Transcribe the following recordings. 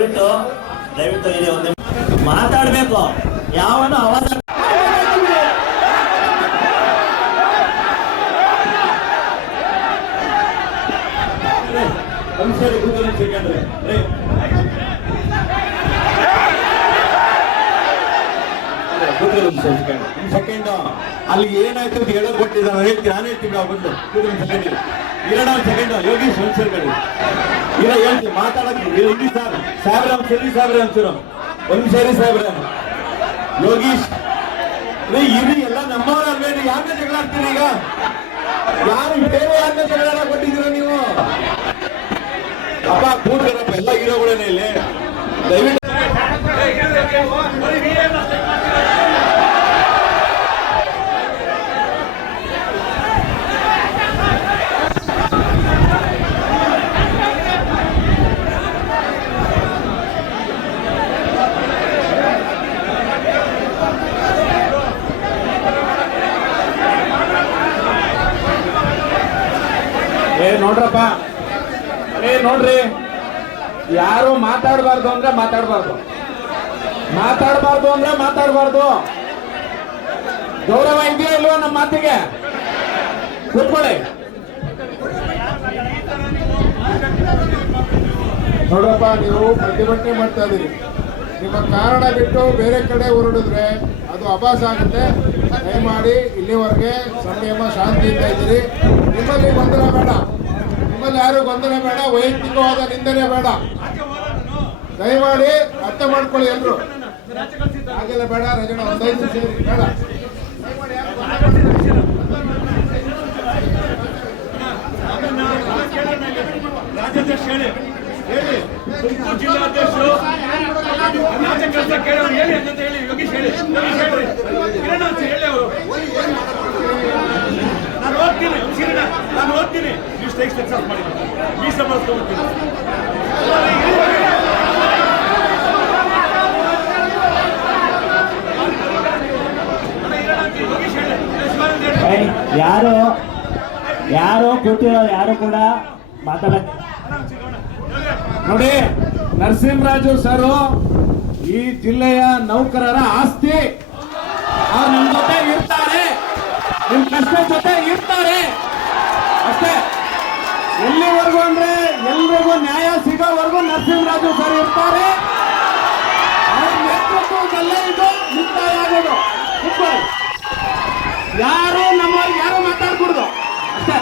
ದಯವಿಟ್ಟು ಇಲ್ಲಿ ಒಂದು ಮಾತಾಡ್ಬೇಕು. ಯಾವನು ಅವಾಜ ಸೆಕೆಂಡ್ ಅಲ್ಲಿಗೆ ಏನಾಯ್ತು ಅಂತ ಹೇಳೋದು ಕೊಟ್ಟಿದ್ದ ಹೇಳ್ತೀನಿ, ನಾನು ಹೇಳ್ತೀನಿ. ಬಂದು ಒಂದು ಸೆಕೆಂಡ್ ಯೋಗೀಶ್ ಒಂದ್ಸರಿ ಇಲ್ಲ ಹೇಳ್ತೀನಿ ಮಾತಾಡಕ್ಕೆ ಇಲ್ಲಿ ಸರ್ ಸಾಹೇಬ್ರಾಮ್ ಸರಿ ಸಾಹೇಬ್ರಾಮ್ ಸರ್ ಒಂದು ಸರಿ ಸಾಹೇಬ್ರಾಮ್ ಯೋಗೀಶ್ ಇರಿ ಎಲ್ಲ ನಮ್ಮವ್ರ ಅಲ್ವೇರಿ. ಯಾಕೆ ಜಗಳ ಆಗ್ತೀರಿ ಈಗ? ಯಾರು ಬೇರೆ ಯಾಕೆ ಜಗಳ ಕೊಟ್ಟಿದ್ದೀರ ನೀವು? ಅಪ್ಪ ಕೂಡ್ಕರಪ್ಪ, ಎಲ್ಲ ಹೀರೋಗಳೇನೆ ಇಲ್ಲಿ. ದಯವಿಟ್ಟು ನೋಡ್ರಪ್ಪ, ನೋಡ್ರಿ, ಯಾರು ಮಾತಾಡಬಾರ್ದು ಅಂದ್ರೆ ಮಾತಾಡಬಾರ್ದು, ಮಾತಾಡಬಾರ್ದು ಅಂದ್ರೆ ಮಾತಾಡಬಾರ್ದು. ಗೌರವ ಇದೆಯಾ ಇಲ್ವಾ ನಮ್ಮ ಮಾತಿಗೆ? ಕೂತ್ಕೊಳ್ಳಿ. ನೋಡ್ರಪ್ಪ, ನೀವು ಪ್ರತಿಭಟನೆ ಮಾಡ್ತಾ ಇದೀರಿ. ನಿಮ್ಮ ಕಾರಣ ಬಿಟ್ಟು ಬೇರೆ ಕಡೆ ಹೊರಡಿದ್ರೆ ಅದು ಅಭಾಸ ಆಗುತ್ತೆ. ದಯಮಾಡಿ ಇಲ್ಲಿವರೆಗೆ ಸಂಯಮ ಶಾಂತಿಯಿಂದ ಇದ್ದೀರಿ. ನಿಮ್ಮಲ್ಲಿ ಗೊಂದಲ ಬೇಡ, ನಿಮ್ಮಲ್ಲಿ ಯಾರು ಗೊಂದಲ ಬೇಡ, ವೈಯಕ್ತಿಕವಾದ ನಿಂದನೆ ಬೇಡ. ದಯಮಾಡಿ ಅರ್ಥ ಮಾಡ್ಕೊಳ್ಳಿ ಎಲ್ರು. ಹಾಗೆಲ್ಲ ಬೇಡ ರಜನ, ಒಂದು 5 ನಿಮಿಷ ಬೇಡ. ಹೇಳಿ ತುಮಕೂರು ಜಿಲ್ಲಾಧ್ಯಕ್ಷರು ರಾಜ್ಯ ಕೆಲಸ ಕೇಳೋರು ಹೇಳಿ ಅಂತ ಹೇಳಿ ಯೋಗೀಶ್ ಹೇಳಿ ಹೇಳಿ ಅವರು. ನಾನು ಓದ್ತೀನಿ ನೀವು ಸ್ಟ್ರೈಕ್ ಸಕ್ಸಸ್ ಮಾಡಿ ಈ ಸಂಬಂಧಿಸ್ಕೊಳ್ತೀನಿ. ಯಾರು ಕೂತಿರೋ ಯಾರು ಕೂಡ ಮಾತಾಡ ನೋಡಿ, ನರಸಿಂಹರಾಜು ಸರ್ ಈ ಜಿಲ್ಲೆಯ ನೌಕರರ ಆಸ್ತಿ. ಅವ್ರು ನಿಮ್ ಜೊತೆ ಇರ್ತಾರೆ, ನಿಮ್ ಕಷ್ಟ ಜೊತೆ ಇರ್ತಾರೆ ಅಷ್ಟೇ. ಎಲ್ಲಿವರೆಗೂ ಅಂದ್ರೆ ಎಲ್ರಿಗೂ ನ್ಯಾಯ ಸಿಗೋವರೆಗೂ ನರಸಿಂಹರಾಜು ಸರ್ ಇರ್ತಾರೆ. ಅವ್ರ ನೇತೃತ್ವದಲ್ಲೇ ಇದು ಮುಕ್ತಾಯ ಆಗೋದು. ಯಾರು ನಮ್ಮವ್ರಿಗೆ ಯಾರು ಮಾತಾಡ್ಕೊಡ್ದು ಅಷ್ಟೇ.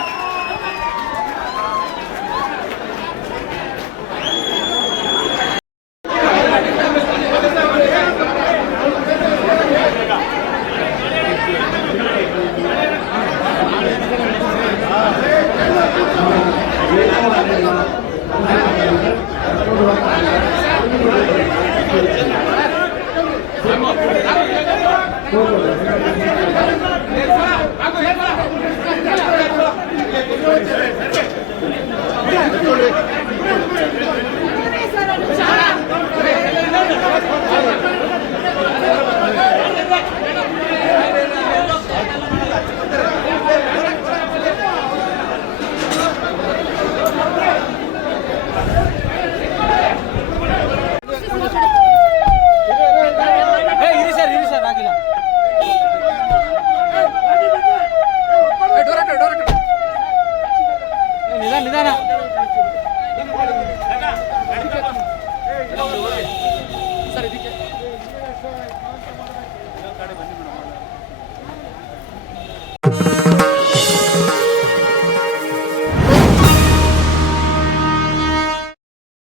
ನಿಧಾನ